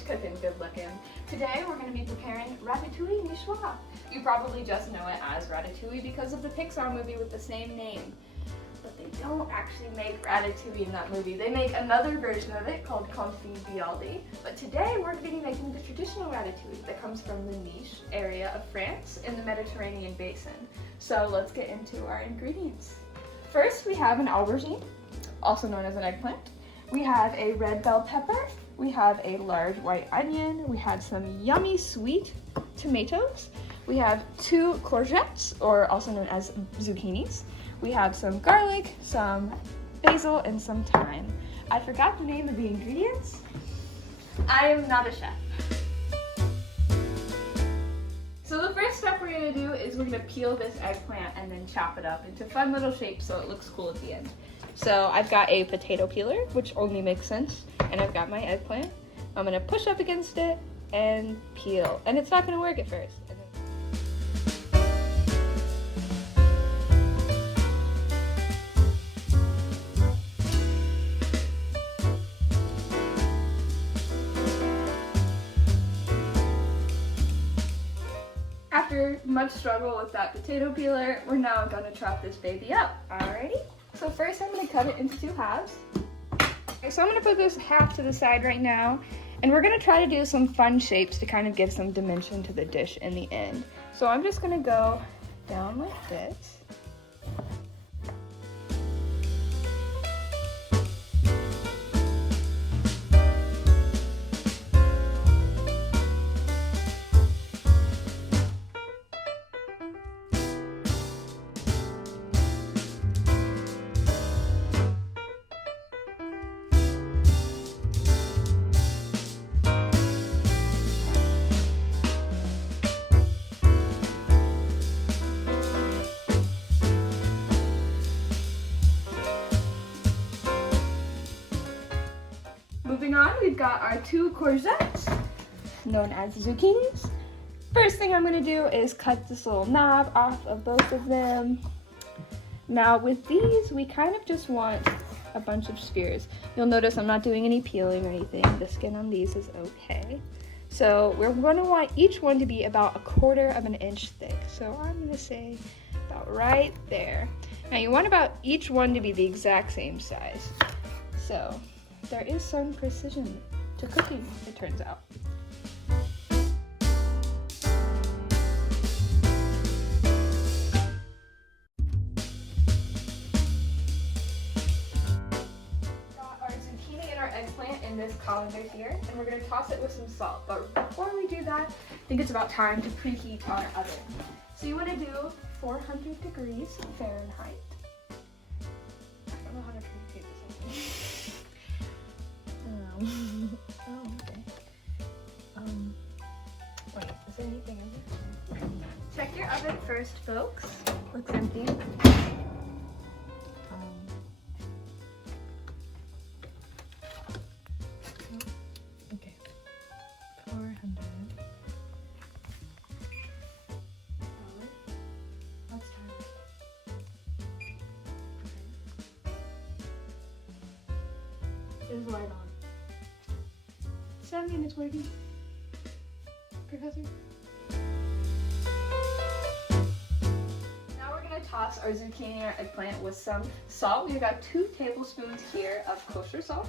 niche cooking, good looking. Today we're going to be preparing Ratatouille niçoise. You probably just know it as Ratatouille because of the Pixar movie with the same name. But they don't actually make Ratatouille in that movie. They make another version of it called Confiserie. But today we're going to be making the traditional Ratatouille that comes from the niche area of France in the Mediterranean basin. So let's get into our ingredients. First we have an aubergine, also known as an eggplant. We have a red bell pepper. We have a large white onion. We have some yummy sweet tomatoes. We have 2 courgettes, or also known as zucchinis. We have some garlic, some basil, and some thyme. I forgot the name of the ingredients. I am not a chef. So the first step we're gonna do is we're gonna peel this eggplant and then chop it up into fun little shapes so it looks cool at the end. So I've got a potato peeler, which only makes sense, and I've got my eggplant. I'm gonna push up against it and peel, and it's not gonna work at first. After much struggle with that potato peeler, we're now gonna chop this baby up. Alrighty? So first I'm gonna cut it into 2 halves. Okay, so I'm gonna put this half to the side right now, and we're gonna try to do some fun shapes to kind of give some dimension to the dish in the end. So I'm just gonna go down like this. Moving on, we've got our 2 courgettes, known as zucchinis. First thing I'm gonna do is cut this little knob off of both of them. Now with these, we kind of just want a bunch of spheres. You'll notice I'm not doing any peeling or anything. The skin on these is okay. So we're gonna want each one to be about 1/4 of an inch thick. So I'm gonna say about right there. Now you want about each one to be the exact same size. So there is some precision to cooking, it turns out. Got our zucchini and our eggplant in this colander here, and we're gonna toss it with some salt. But before we do that, I think it's about time to preheat our oven. So you wanna do 400 degrees Fahrenheit. I don't know how to preheat this. Oh, okay. Wait, is there anything in here? Check your oven first, folks. Looks empty. Okay. 400. Let's try it. Is light on. 7 minutes working, Professor. Now we're gonna toss our zucchini and our eggplant with some salt. We've got 2 tablespoons here of kosher salt.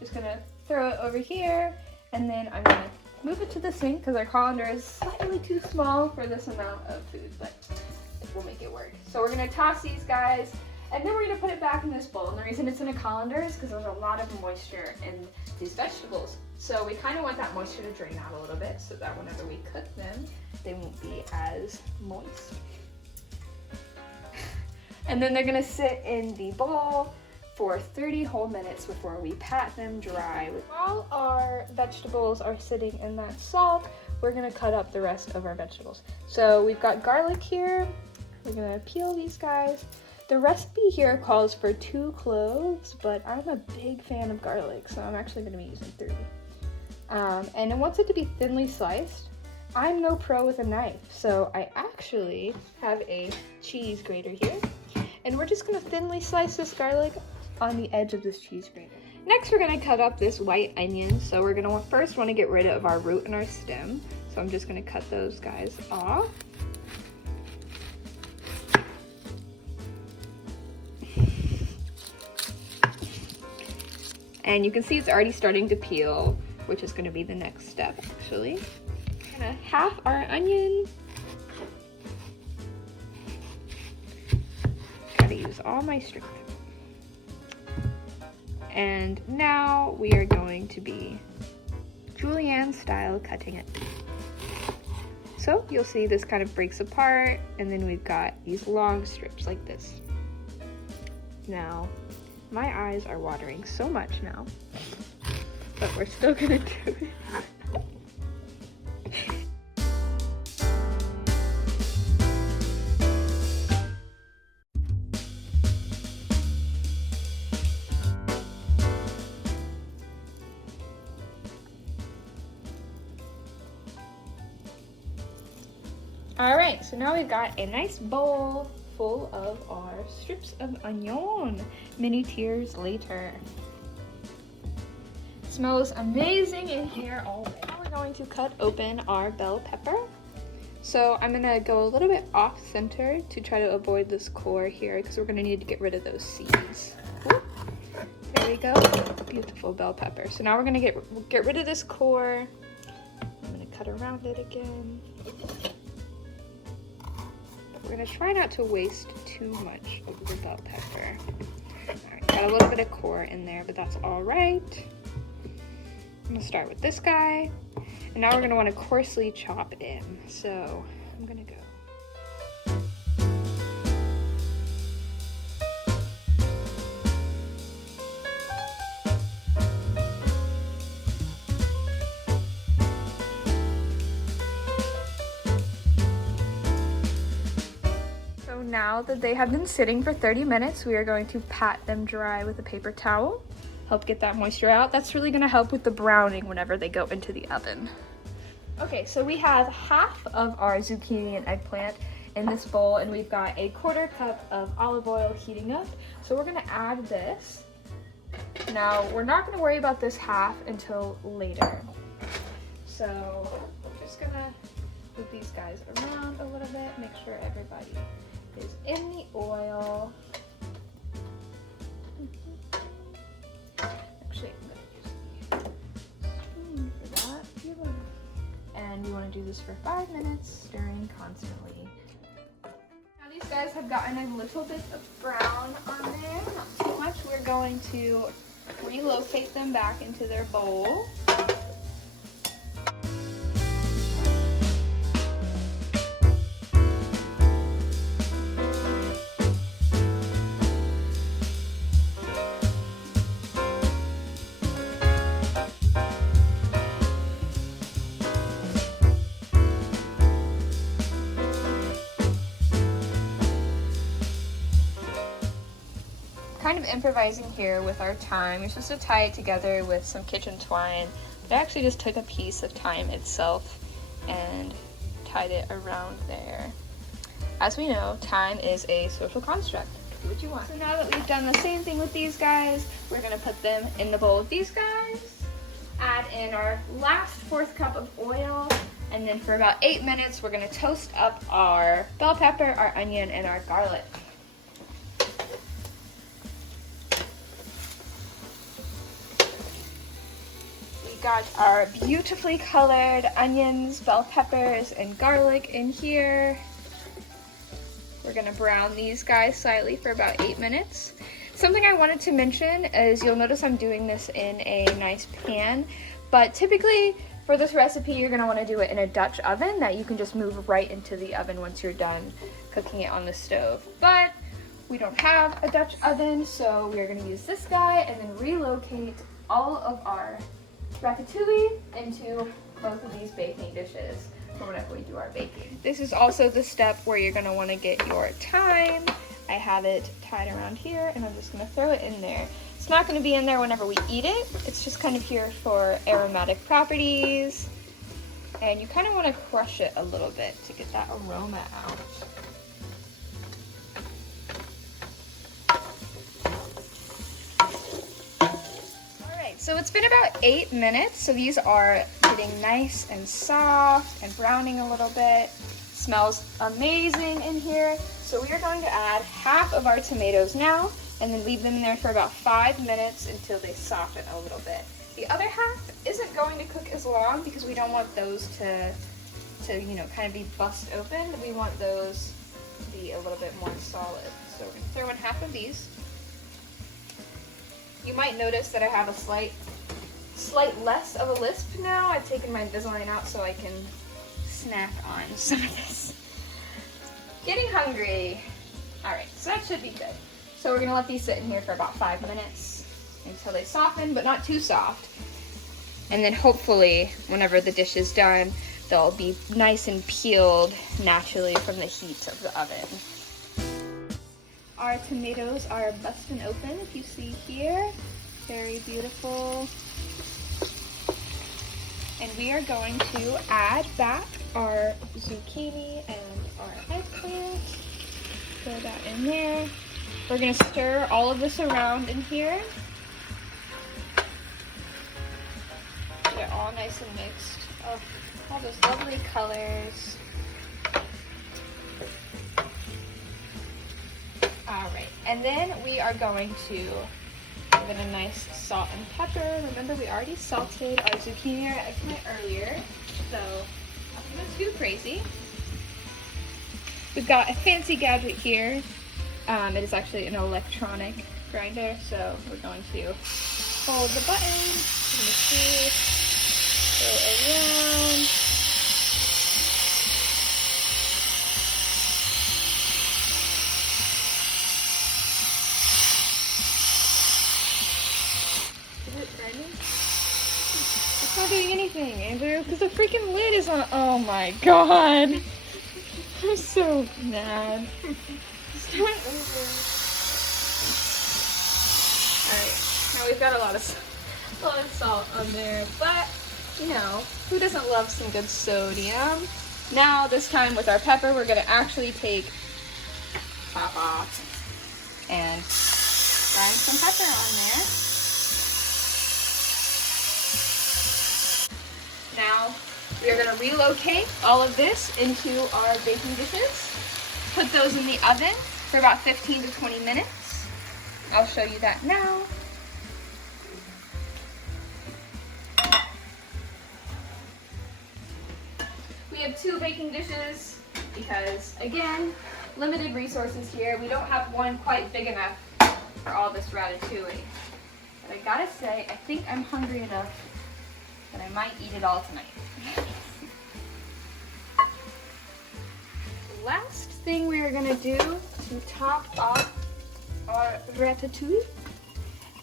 Just gonna throw it over here, and then I'm gonna move it to the sink because our colander is slightly too small for this amount of food, but we'll make it work. So we're gonna toss these guys, and then we're gonna put it back in this bowl. And the reason it's in a colander is because there's a lot of moisture in these vegetables. So we kind of want that moisture to drain out a little bit so that whenever we cook them, they won't be as moist. And then they're gonna sit in the bowl for 30 whole minutes before we pat them dry. While our vegetables are sitting in that salt, we're gonna cut up the rest of our vegetables. So we've got garlic here. We're gonna peel these guys. The recipe here calls for 2 cloves, but I'm a big fan of garlic, so I'm actually gonna be using 3. And it wants it to be thinly sliced. I'm no pro with a knife, so I actually have a cheese grater here. And we're just gonna thinly slice this garlic on the edge of this cheese grater. Next, we're gonna cut up this white onion. So we're gonna first wanna get rid of our root and our stem. So I'm just gonna cut those guys off. And you can see it's already starting to peel, which is gonna be the next step, actually. I'm gonna half our onion. Gotta use all my strength. And now we are going to be julienne style cutting it. So you'll see this kind of breaks apart, and then we've got these long strips like this. Now, my eyes are watering so much now, but we're still gonna do it. All right, so now we've got a nice bowl full of our strips of onion, many tears later. It smells amazing in here already. Now we're going to cut open our bell pepper. So I'm gonna go a little bit off center to try to avoid this core here, because we're gonna need to get rid of those seeds. Ooh. There we go, beautiful bell pepper. So now we're gonna get rid of this core. I'm gonna cut around it again. We're gonna try not to waste too much of the bell pepper. All right, got a little bit of core in there, but that's all right. I'm gonna start with this guy, and now we're gonna want to coarsely chop in. So I'm gonna go. Now that they have been sitting for 30 minutes, we are going to pat them dry with a paper towel. Help get that moisture out. That's really gonna help with the browning whenever they go into the oven. Okay, so we have half of our zucchini and eggplant in this bowl, and we've got a 1/4 cup of olive oil heating up. So we're gonna add this. Now, we're not gonna worry about this half until later. So I'm just gonna move these guys around a little bit, make sure everybody is in the oil. Actually, I'm gonna use the spoon for that. And you want to do this for 5 minutes, stirring constantly. Now these guys have gotten a little bit of brown on there, not too much. We're going to relocate them back into their bowl. Kind of improvising here with our thyme. You're supposed to tie it together with some kitchen twine, but I actually just took a piece of thyme itself and tied it around there. As we know, thyme is a social construct. Do what you want. So now that we've done the same thing with these guys, we're gonna put them in the bowl with these guys, add in our last 1/4 cup of oil, and then for about 8 minutes, we're gonna toast up our bell pepper, our onion, and our garlic. Got our beautifully colored onions, bell peppers, and garlic in here. We're gonna brown these guys slightly for about 8 minutes. Something I wanted to mention is you'll notice I'm doing this in a nice pan, but typically for this recipe you're gonna wanna do it in a Dutch oven that you can just move right into the oven once you're done cooking it on the stove. But we don't have a Dutch oven, so we're gonna use this guy and then relocate all of our ratatouille into both of these baking dishes for whenever we do our baking. This is also the step where you're gonna wanna get your thyme. I have it tied around here and I'm just gonna throw it in there. It's not gonna be in there whenever we eat it. It's just kind of here for aromatic properties. And you kind of wanna crush it a little bit to get that aroma out. So it's been about 8 minutes, so these are getting nice and soft and browning a little bit. Smells amazing in here. So we are going to add half of our tomatoes now and then leave them in there for about 5 minutes until they soften a little bit. The other half isn't going to cook as long because we don't want those to kind of be bust open. We want those to be a little bit more solid. So we're going to throw in half of these. You might notice that I have a slight less of a lisp now. I've taken my Invisalign out so I can snack on some of this. Getting hungry. All right, so that should be good. So we're gonna let these sit in here for about 5 minutes until they soften, but not too soft. And then hopefully, whenever the dish is done, they'll be nice and peeled naturally from the heat of the oven. Our tomatoes are busting open, if you see here. Very beautiful. And we are going to add back our zucchini and our eggplant. Throw that in there. We're gonna stir all of this around in here. Get it all nice and mixed. Oh, all those lovely colors. All right, and then we are going to give it a nice salt and pepper. Remember, we already sauteed our zucchini and eggplant earlier, so nothing that's too crazy. We've got a fancy gadget here. It is actually an electronic grinder, so we're going to hold the button, go around. It's not doing anything, Andrew, because the freaking lid is on. Oh my god. I'm so mad. Start over. Alright, now we've got a lot of salt on there, but, you know, who doesn't love some good sodium? Now, this time with our pepper, we're going to actually take top off and grind some pepper on there. Now, we are going to relocate all of this into our baking dishes. Put those in the oven for about 15 to 20 minutes. I'll show you that now. We have 2 baking dishes because, again, limited resources here. We don't have one quite big enough for all this ratatouille. But I gotta say, I think I'm hungry enough that I might eat it all tonight. Last thing we are gonna do to top off our ratatouille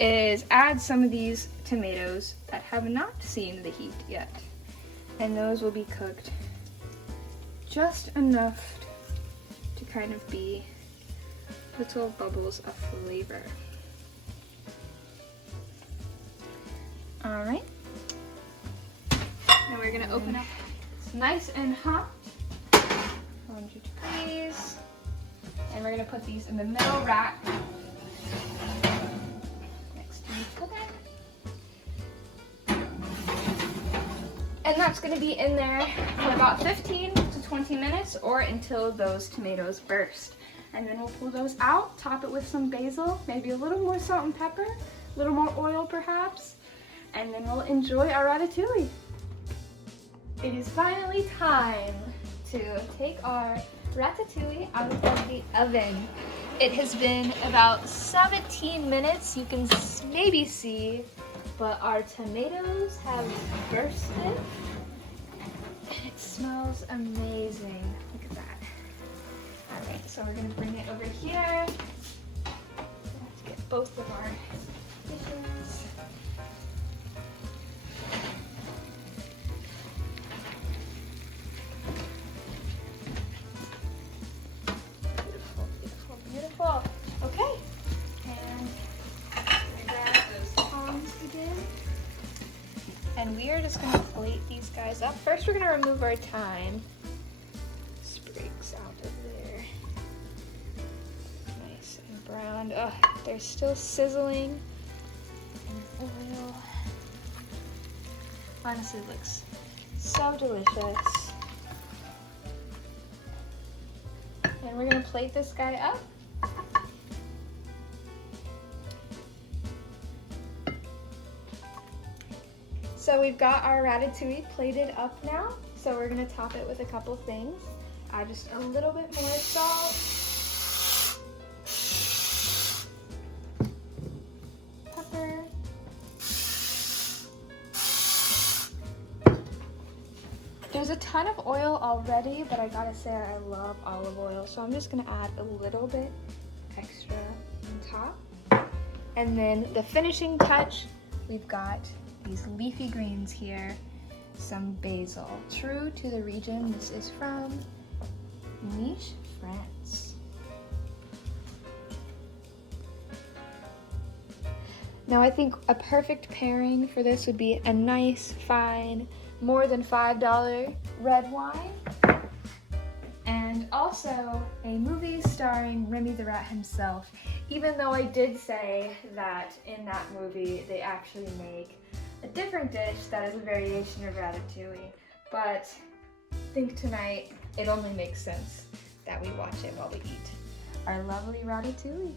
is add some of these tomatoes that have not seen the heat yet. And those will be cooked just enough to kind of be little bubbles of flavor. All right. Now we're gonna open up. It's nice and hot. 100 degrees. And we're gonna put these in the middle rack next to each other. And that's gonna be in there for about 15 to 20 minutes or until those tomatoes burst. And then we'll pull those out, top it with some basil, maybe a little more salt and pepper, a little more oil perhaps, and then we'll enjoy our ratatouille. It is finally time to take our ratatouille out of the oven. It has been about 17 minutes, you can maybe see, but our tomatoes have bursted. It smells amazing. Look at that. All right, so we're gonna bring it over here. Let's get both of our dishes. Beautiful. Okay, and grab those tongs again. And we are just going to plate these guys up. First, we're going to remove our thyme sprigs out of there. Nice and browned. Oh, they're still sizzling in oil. Honestly, it looks so delicious. And we're gonna plate this guy up. So we've got our ratatouille plated up now. So we're gonna top it with a couple things. Add just a little bit more salt. Pepper. There's a ton of oil already, but I gotta say I love olive oil. So I'm just gonna add a little bit extra on top. And then the finishing touch, we've got these leafy greens here, some basil. True to the region, this is from Nice, France. Now I think a perfect pairing for this would be a nice, fine, more than $5 red wine. And also a movie starring Remy the Rat himself, even though I did say that in that movie they actually make a different dish that is a variation of ratatouille, but I think tonight it only makes sense that we watch it while we eat our lovely ratatouille.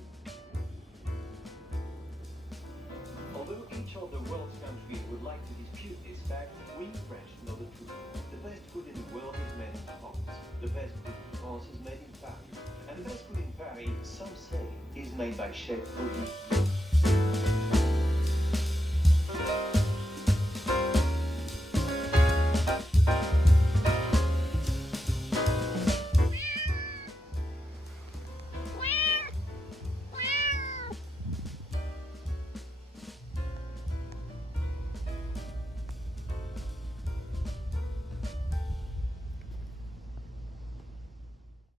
Although each of the world's countries would like to dispute this fact, we French know the truth. The best food in the world is made in France. The best food in France is made in Paris. And the best food in Paris, some say, is made by Chef Audrey.